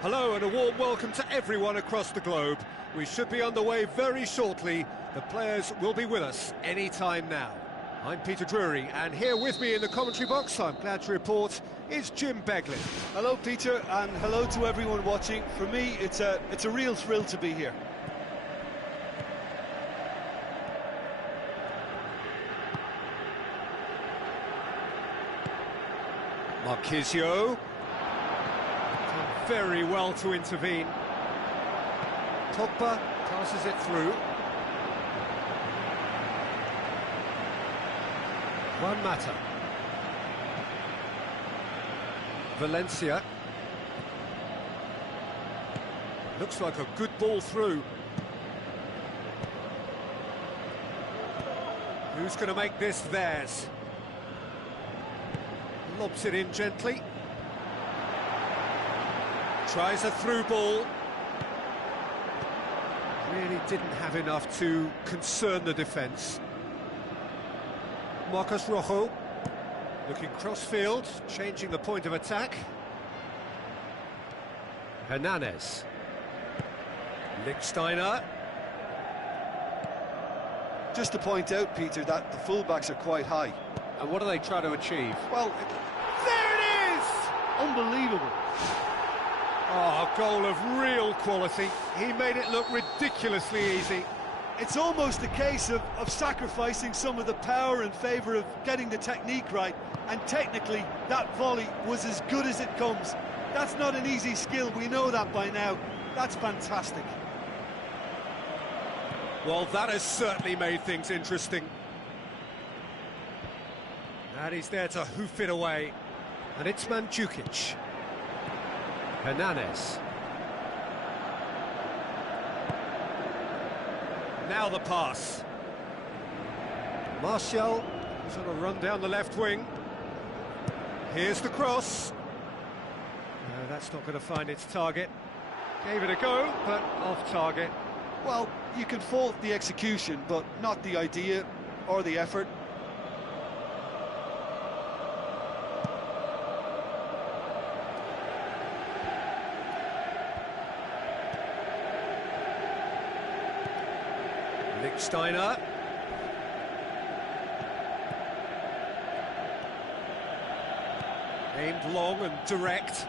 Hello and a warm welcome to everyone across the globe. We should be on the way very shortly. The players will be with us any time now. I'm Peter Drury, and here with me in the commentary box, I'm glad to report, is Jim Beglin. Hello Peter, and hello to everyone watching. For me, it's a real thrill to be here. Marquisio. Very well to intervene. Pogba passes it through. Juan Mata. Valencia. Looks like a good ball through. Who's going to make this theirs? Lobs it in gently. Tries a through ball. Really didn't have enough to concern the defence. Marcos Rojo looking cross-field, changing the point of attack. Hernandez. Lichtsteiner. Just to point out, Peter, that the fullbacks are quite high. And what do they try to achieve? Well, there it is! Unbelievable. Oh, a goal of real quality. He made it look ridiculously easy. It's almost a case of sacrificing some of the power in favour of getting the technique right. And technically, that volley was as good as it comes. That's not an easy skill, we know that by now. That's fantastic. Well, that has certainly made things interesting. And he's there to hoof it away. And it's Mandzukic. Hernandez. Now the pass. Martial is on a run down the left wing. Here's the cross. No, that's not going to find its target. Gave it a go, but off target. Well, you can fault the execution, but not the idea or the effort. Lichtsteiner. Aimed long and direct.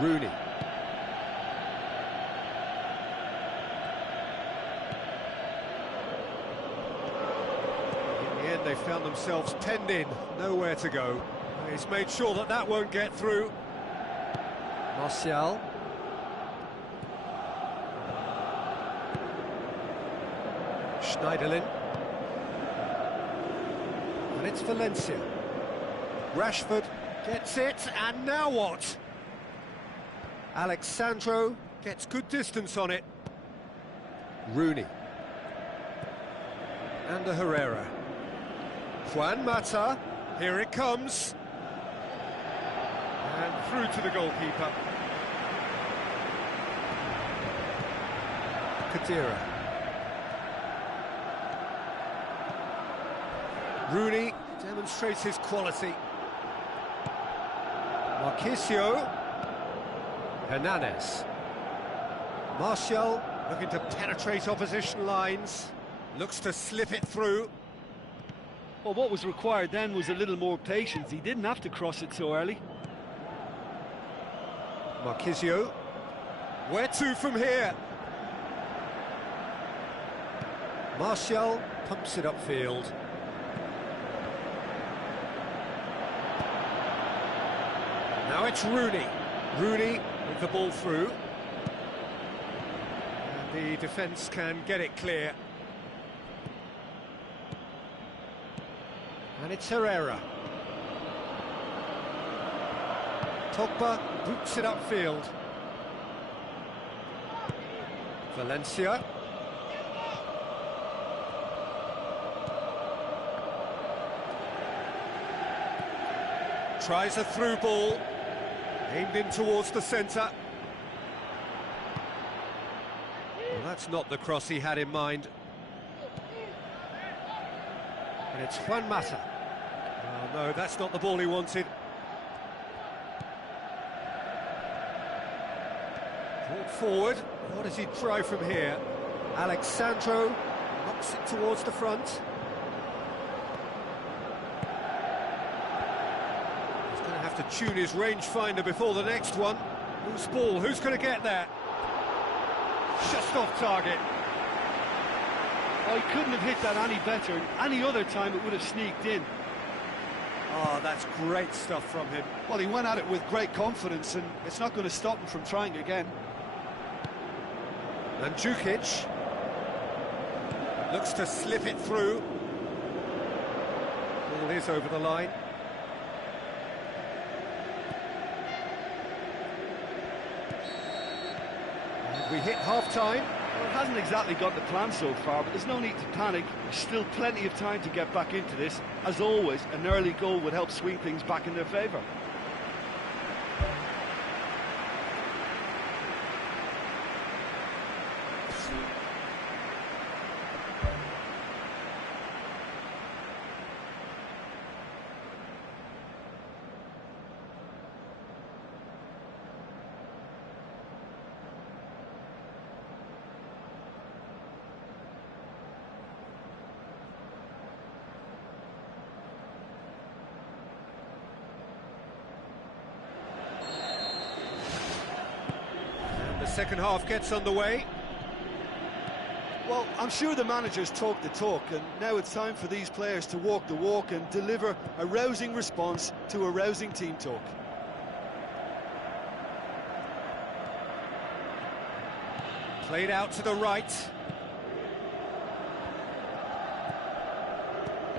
Rooney. In the end, they found themselves penned in, nowhere to go. He's made sure that that won't get through. Martial. Schneiderlin. And it's Valencia. Rashford gets it, and now what? Alexandro gets good distance on it. Rooney. And a Herrera. Juan Mata, here it comes. And through to the goalkeeper. Khedira. Rooney demonstrates his quality. Marquisio. Hernandez. Martial looking to penetrate opposition lines. Looks to slip it through. Well, what was required then was a little more patience. He didn't have to cross it so early. Marquisio. Where to from here? Martial pumps it upfield. Now it's Rooney. Rooney with the ball through. And the defence can get it clear. And it's Herrera. Pogba boots it upfield. Valencia. Tries a through ball. Aimed in towards the centre. Well, that's not the cross he had in mind. And it's Juan Mata. Oh, no, that's not the ball he wanted. Brought forward. What does he try from here? Alexandro knocks it towards the front. To tune his rangefinder before the next one. Loose ball, who's going to get there? Just off target. Oh, he couldn't have hit that any better. Any other time it would have sneaked in. Oh, that's great stuff from him. Well, he went at it with great confidence, and it's not going to stop him from trying again. Mandzukic looks to slip it through. Ball is over the line. We hit half-time. Well, it hasn't exactly got the plan so far, but there's no need to panic. There's still plenty of time to get back into this. As always, an early goal would help swing things back in their favour. second half gets underway. Well, I'm sure the managers talk the talk, and now it's time for these players to walk the walk and deliver a rousing response to a rousing team talk. Played out to the right.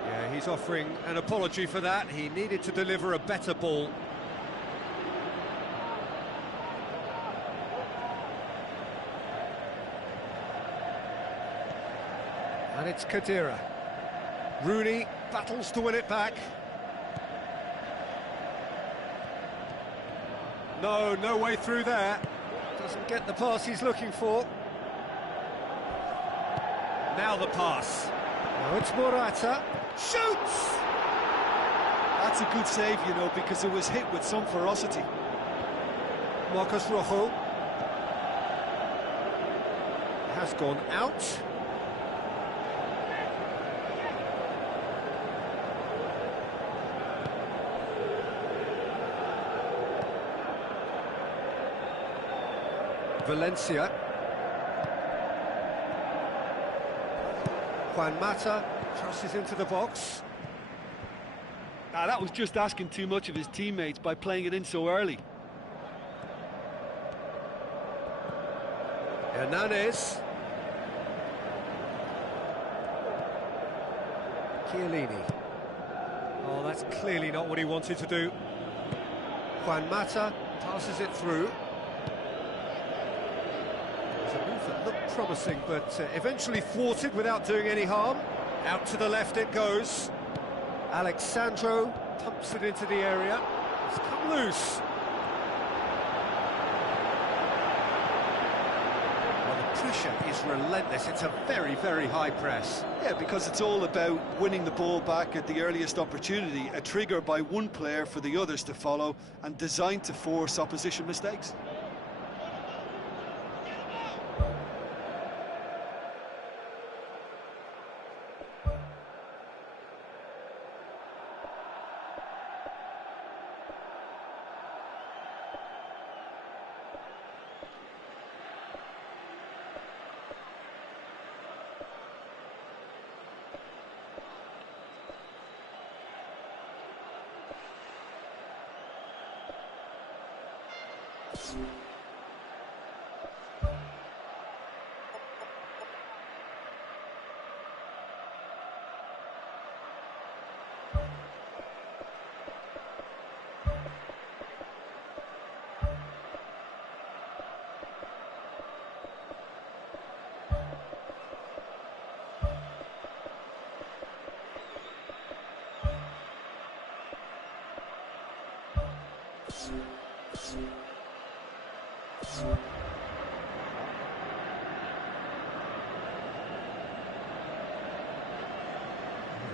Yeah, he's offering an apology for that. He needed to deliver a better ball. And it's Khedira. Rooney battles to win it back. No way through there. Doesn't get the pass he's looking for. Now the pass. Now it's Morata. Shoots! That's a good save, you know, because it was hit with some ferocity. Marcos Rojo. Has gone out. Valencia. Juan Mata crosses into the box. Now, that was just asking too much of his teammates by playing it in so early. Hernandez. Chiellini. Oh, that's clearly not what he wanted to do. Juan Mata passes it through. A move that looked promising, but eventually thwarted without doing any harm. Out to the left it goes. Alexandro pumps it into the area. It's come loose. Well, the pressure is relentless. It's a very, very high press. Yeah, because it's all about winning the ball back at the earliest opportunity, a trigger by one player for the others to follow, and designed to force opposition mistakes.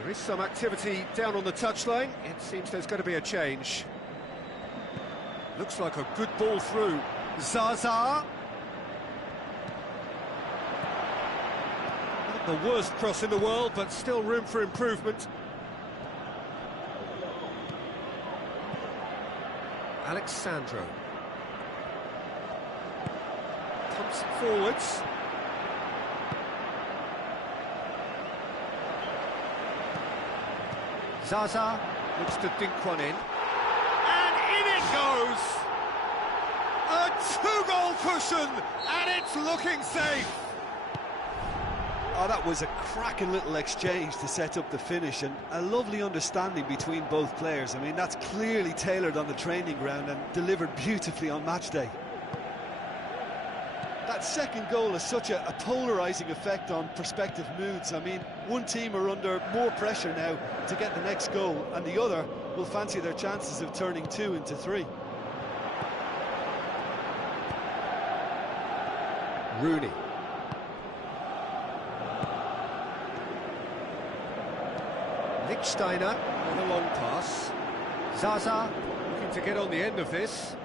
There is some activity down on the touchline. It seems there's going to be a change. Looks like a good ball through. Zaza. Not the worst cross in the world, but still room for improvement. Alexandro. Pumps it forwards. Zaza looks to dink one in. And in it goes! A two-goal cushion, and it's looking safe! Oh, that was a cracking little exchange to set up the finish, and a lovely understanding between both players. I mean, that's clearly tailored on the training ground and delivered beautifully on match day. That second goal has such a polarising effect on prospective moods. I mean, one team are under more pressure now to get the next goal, and the other will fancy their chances of turning 2 into 3. Rooney. Lichtsteiner with a long pass. Zaza looking to get on the end of this.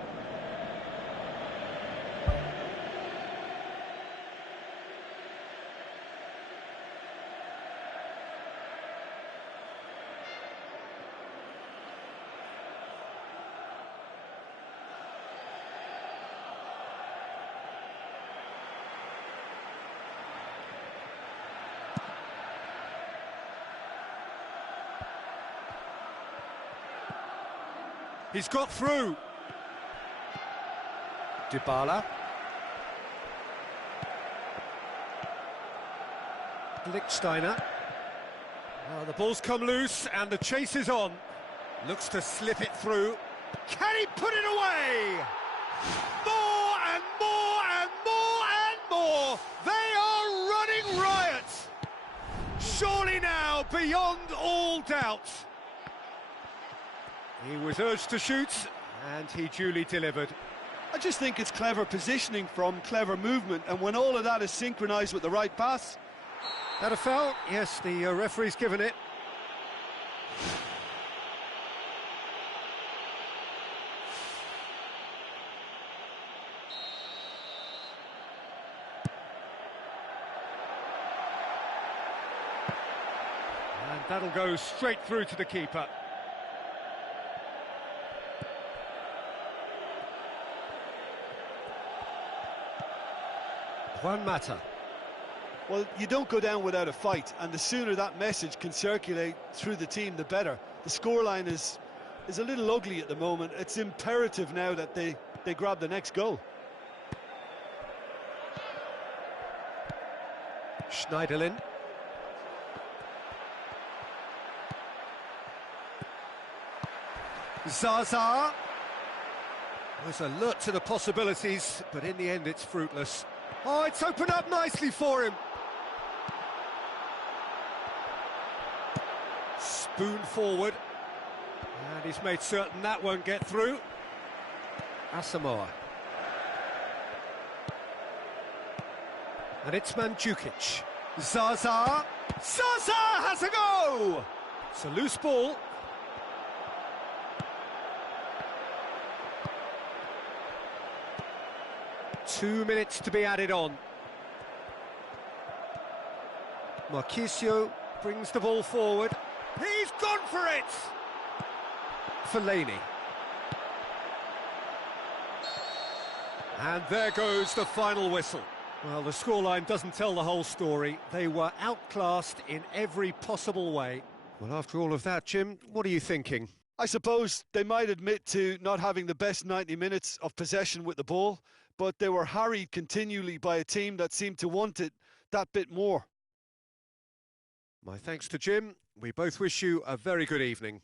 He's got through. Dybala. Lichtsteiner. Well, the ball's come loose and the chase is on. Looks to slip it through. Can he put it away? More and more and more and more. They are running riot. Surely now, beyond all doubt. He was urged to shoot, and he duly delivered. I just think it's clever positioning from clever movement, and when all of that is synchronised with the right pass. That a foul? Yes, the referee's given it. And that'll go straight through to the keeper. Juan Mata. Well, you don't go down without a fight, and the sooner that message can circulate through the team, the better. The scoreline is a little ugly at the moment. It's imperative now that they grab the next goal. Schneiderlin. Zaza was alert to the possibilities, but in the end it's fruitless. Oh, it's opened up nicely for him. Spoon forward, and he's made certain that won't get through. Asamoah. And it's Mandzukic. Zaza. Zaza has a go! It's a loose ball. Two minutes to be added on. Marchisio brings the ball forward. He's gone for it! Fellaini. And there goes the final whistle. Well, the scoreline doesn't tell the whole story. They were outclassed in every possible way. Well, after all of that, Jim, what are you thinking? I suppose they might admit to not having the best 90 minutes of possession with the ball, but they were harried continually by a team that seemed to want it that bit more. My thanks to Jim. We both wish you a very good evening.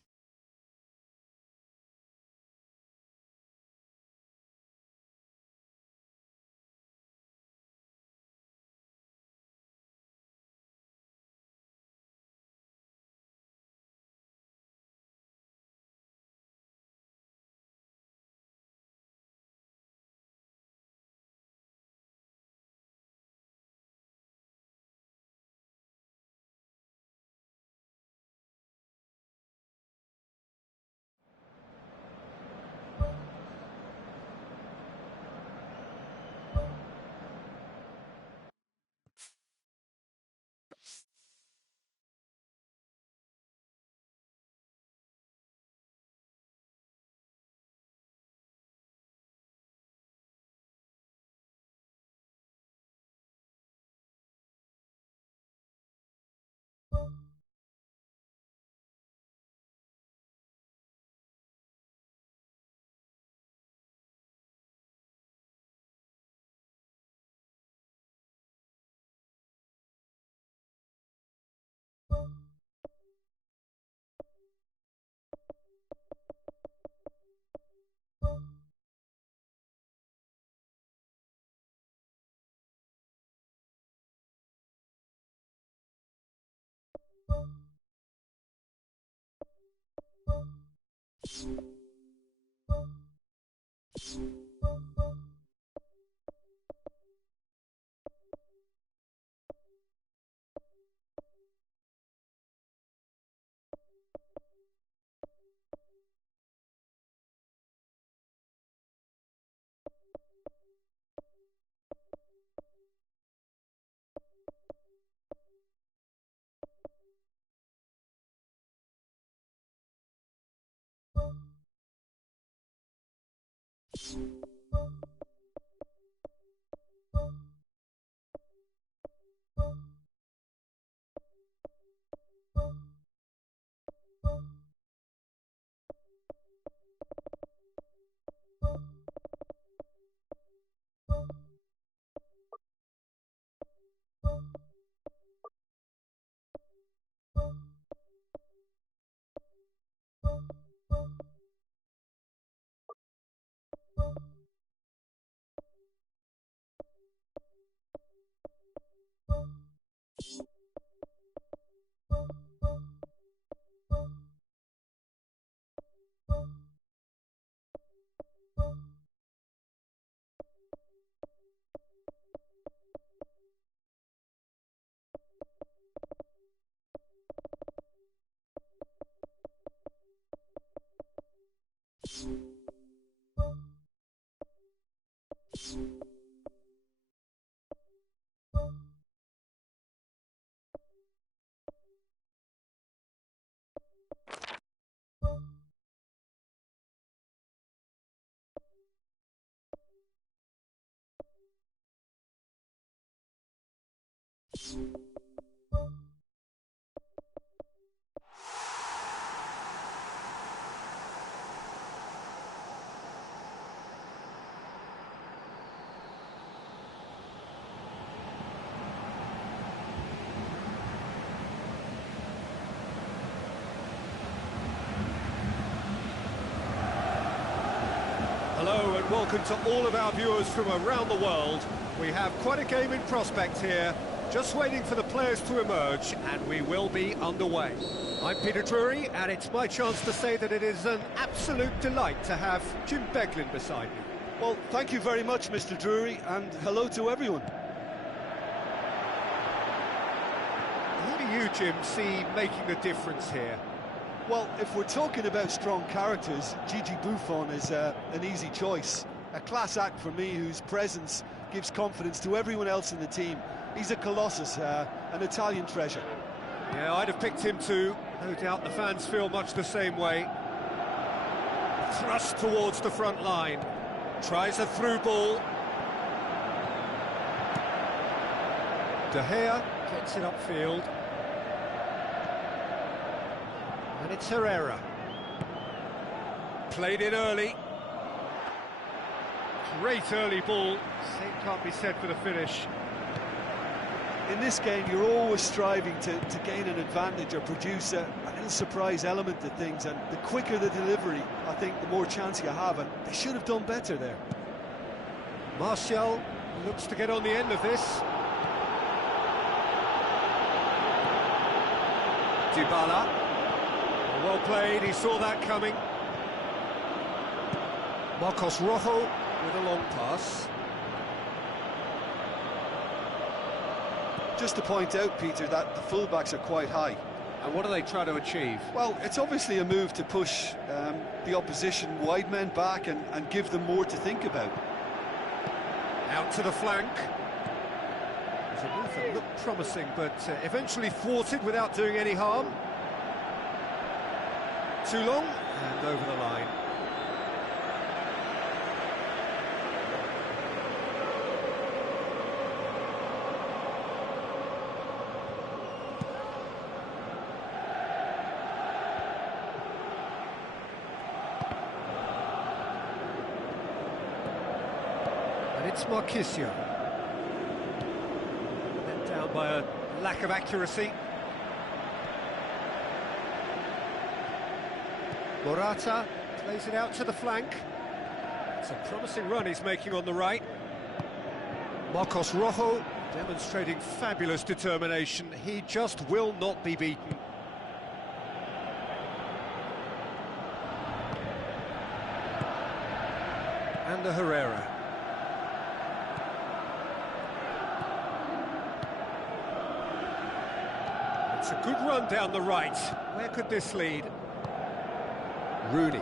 Hello and welcome to all of our viewers from around the world. We have quite a game in prospect here, just waiting for the players to emerge, and we will be underway. I'm Peter Drury, and it's my chance to say that it is an absolute delight to have Jim Beglin beside me. Well, thank you very much, Mr. Drury, and hello to everyone. Who do you, Jim, see making the difference here? Well, if we're talking about strong characters, Gigi Buffon is an easy choice. A class act for me whose presence gives confidence to everyone else in the team. He's a colossus, an Italian treasure. Yeah, I'd have picked him too. No doubt the fans feel much the same way. Thrust towards the front line. Tries a through ball. De Gea gets it upfield. And it's Herrera. Played in early. Great early ball. Same can't be said for the finish. In this game, you're always striving to gain an advantage or produce a little surprise element to things, and the quicker the delivery, I think, the more chance you have, and they should have done better there. Martial looks to get on the end of this. Dybala. Well played, he saw that coming. Marcos Rojo with a long pass. Just to point out, Peter, that the fullbacks are quite high. And what do they try to achieve? Well, it's obviously a move to push the opposition wide men back and give them more to think about. Out to the flank. It was a move that looked promising, but eventually thwarted without doing any harm. Too long, and over the line. And it's Marchisio. Let down by a lack of accuracy. Morata plays it out to the flank. It's a promising run he's making on the right. Marcos Rojo demonstrating fabulous determination. He just will not be beaten. And the Herrera. It's a good run down the right. Where could this lead? Rooney.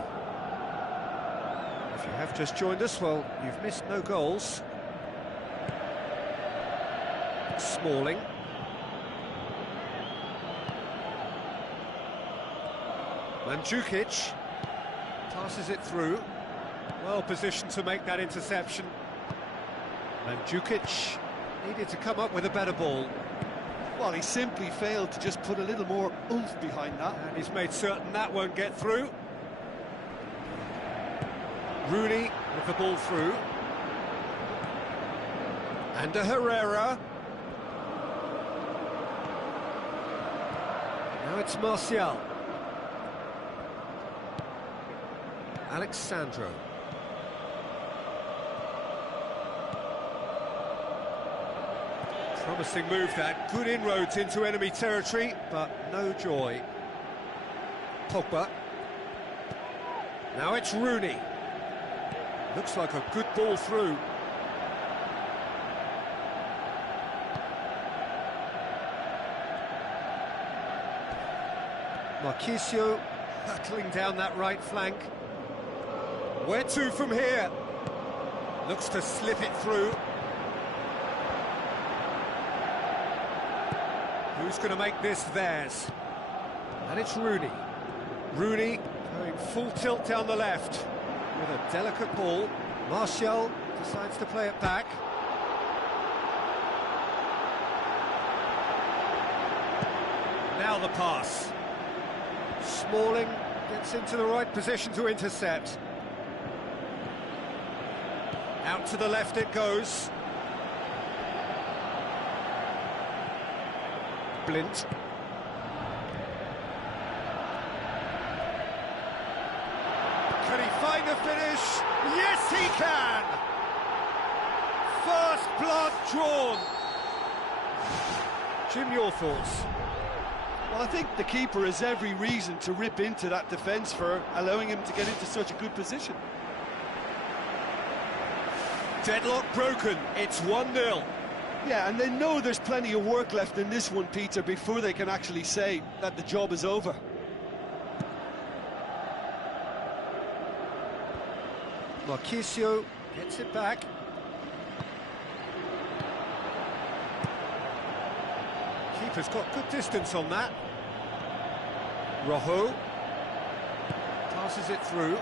If you have just joined us, well, you've missed no goals. Smalling. Mandzukic passes it through. Well positioned to make that interception. Mandzukic needed to come up with a better ball. Well, he simply failed to just put a little more oomph behind that. And he's made certain that won't get through. Rooney with the ball through. And a Herrera. Now it's Martial. Alexandro. Promising move that. Good inroads into enemy territory, but no joy. Pogba. Now it's Rooney. Looks like a good ball through. Marchisio hurtling down that right flank. Where to from here? Looks to slip it through. Who's going to make this theirs? And it's Rooney. Rooney going full tilt down the left with a delicate ball. Martial decides to play it back. Now the pass. Smalling gets into the right position to intercept. Out to the left it goes. Blint. Can he find a finish? Yes, he can! First blood drawn. Jim, your thoughts? Well, I think the keeper has every reason to rip into that defence for allowing him to get into such a good position. Deadlock broken, it's 1-0. Yeah, and they know there's plenty of work left in this one, Peter, before they can actually say that the job is over. Marquisio gets it back. Keeper's got good distance on that. Rojo passes it through.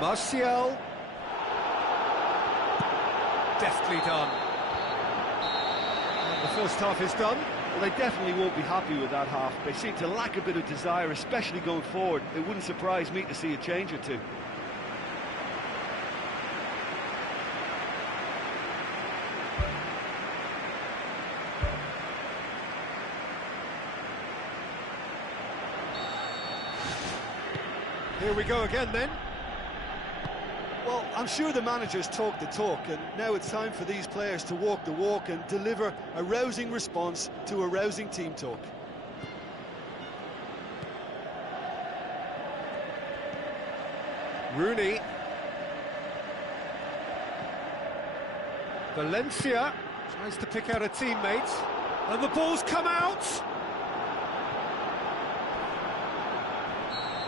Martial. Deftly done. And the first half is done. Well, they definitely won't be happy with that half. They seem to lack a bit of desire, especially going forward. It wouldn't surprise me to see a change or two. Here we go again then. Well, I'm sure the managers talk the talk, and now it's time for these players to walk the walk and deliver a rousing response to a rousing team talk. Rooney. Valencia tries to pick out a teammate, and the ball's come out.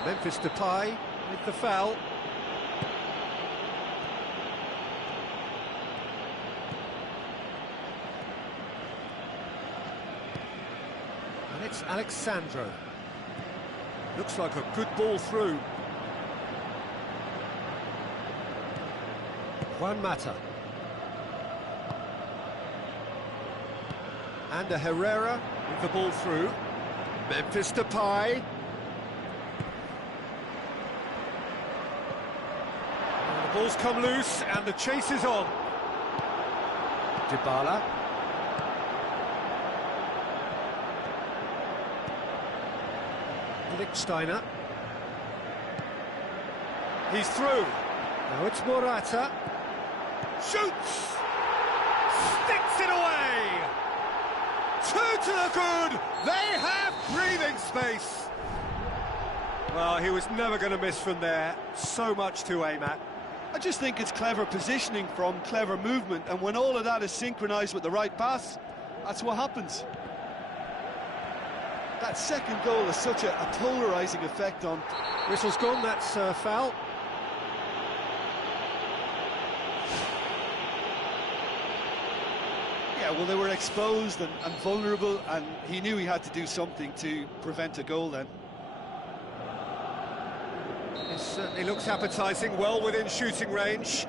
Memphis Depay with the foul. And it's Alexandro. Looks like a good ball through. Juan Mata. And a Herrera with the ball through. Memphis Depay. The ball's come loose and the chase is on. Dybala. Lichtsteiner. He's through. Now it's Morata. Shoots! Sticks it away! 2 to the good! They have breathing space! Well, he was never going to miss from there. So much to aim at. I just think it's clever positioning from clever movement, and when all of that is synchronised with the right pass, that's what happens. That second goal has such a polarising effect on... Whistle's gone, that's foul. Yeah, well, they were exposed and vulnerable, and he knew he had to do something to prevent a goal then. It certainly looks appetising, well within shooting range.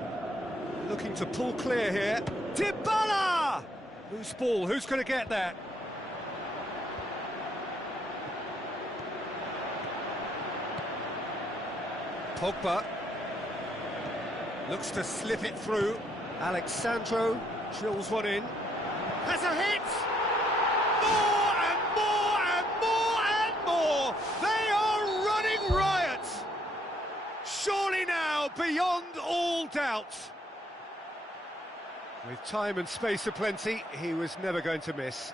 Looking to pull clear here. Dybala! Loose ball, who's going to get that? Pogba looks to slip it through. Alexandro drills one in. Has a hit! More and more and more and more! They are running riot! Surely now, beyond all doubt. With time and space aplenty, he was never going to miss.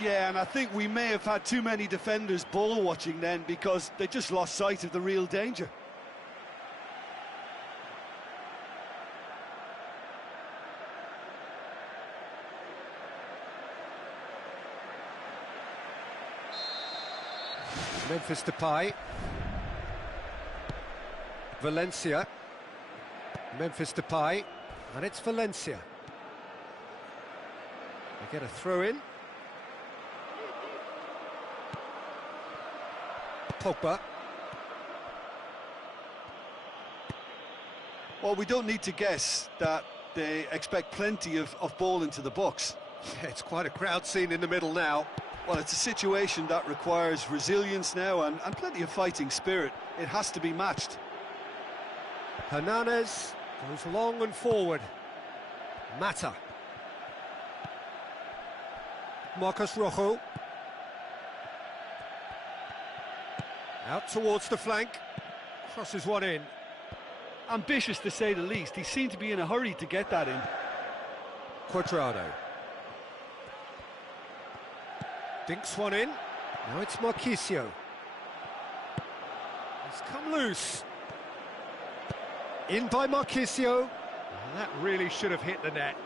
Yeah, and I think we may have had too many defenders ball watching then, because they just lost sight of the real danger. Memphis Depay. Valencia. Memphis Depay. And it's Valencia. They get a throw in. Pogba. Well, we don't need to guess that they expect plenty of ball into the box. Yeah, it's quite a crowd scene in the middle now. Well, it's a situation that requires resilience now and plenty of fighting spirit. It has to be matched. Hernandez goes long and forward. Mata. Marcos Rojo. Out towards the flank. Crosses one in. Ambitious to say the least. He seemed to be in a hurry to get that in. Cuadrado. Dinks one in. Now it's Marquisio. He's come loose. In by Marquisio. And that really should have hit the net.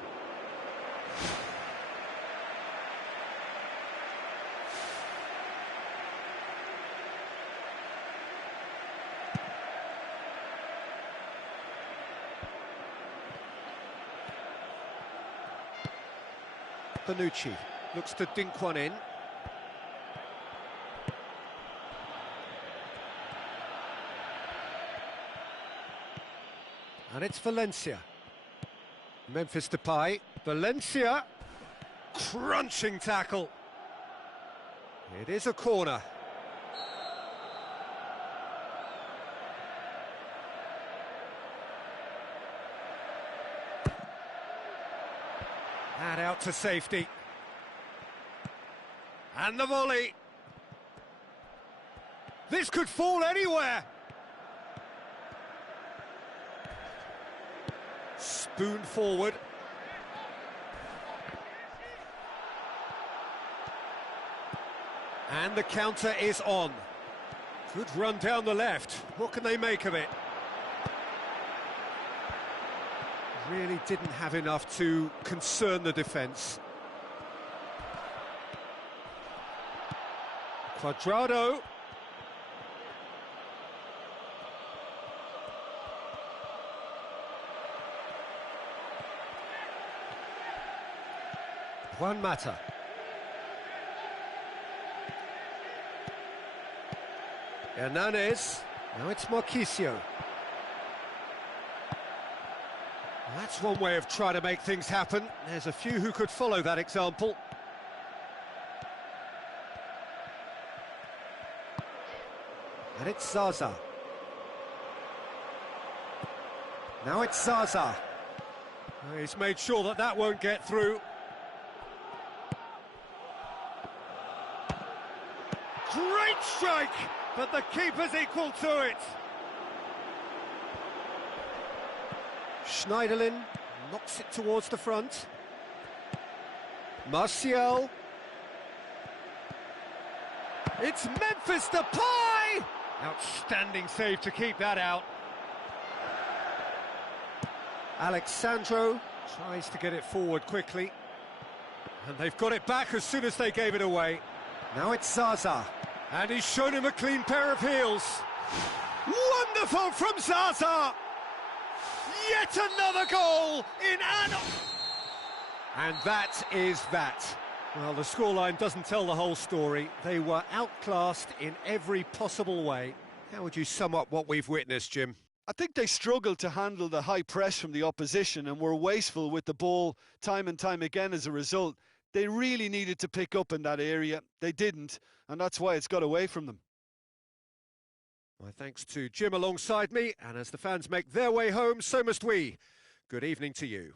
Bonucci looks to dink one in. And it's Valencia. Memphis Depay. Valencia. Crunching tackle. It is a corner. And out to safety. And the volley. This could fall anywhere. Spoon forward. And the counter is on. Good run down the left. What can they make of it? Really didn't have enough to concern the defence. Cuadrado. Juan Mata. Hernandez. Now it's Marquisio. That's one way of trying to make things happen. There's a few who could follow that example. And it's Zaza. Now it's Zaza. He's made sure that that won't get through. Great strike, but the keeper's equal to it. Schneiderlin knocks it towards the front. Martial. It's Memphis Depay! Outstanding save to keep that out. Alexandro tries to get it forward quickly. And they've got it back as soon as they gave it away. Now it's Zaza. And he's shown him a clean pair of heels. Wonderful from Zaza! Yet another goal in And that is that. Well, the scoreline doesn't tell the whole story. They were outclassed in every possible way. How would you sum up what we've witnessed, Jim? I think they struggled to handle the high press from the opposition and were wasteful with the ball time and time again as a result. They really needed to pick up in that area. They didn't, and that's why it's got away from them. My thanks to Jim alongside me, and as the fans make their way home, so must we. Good evening to you.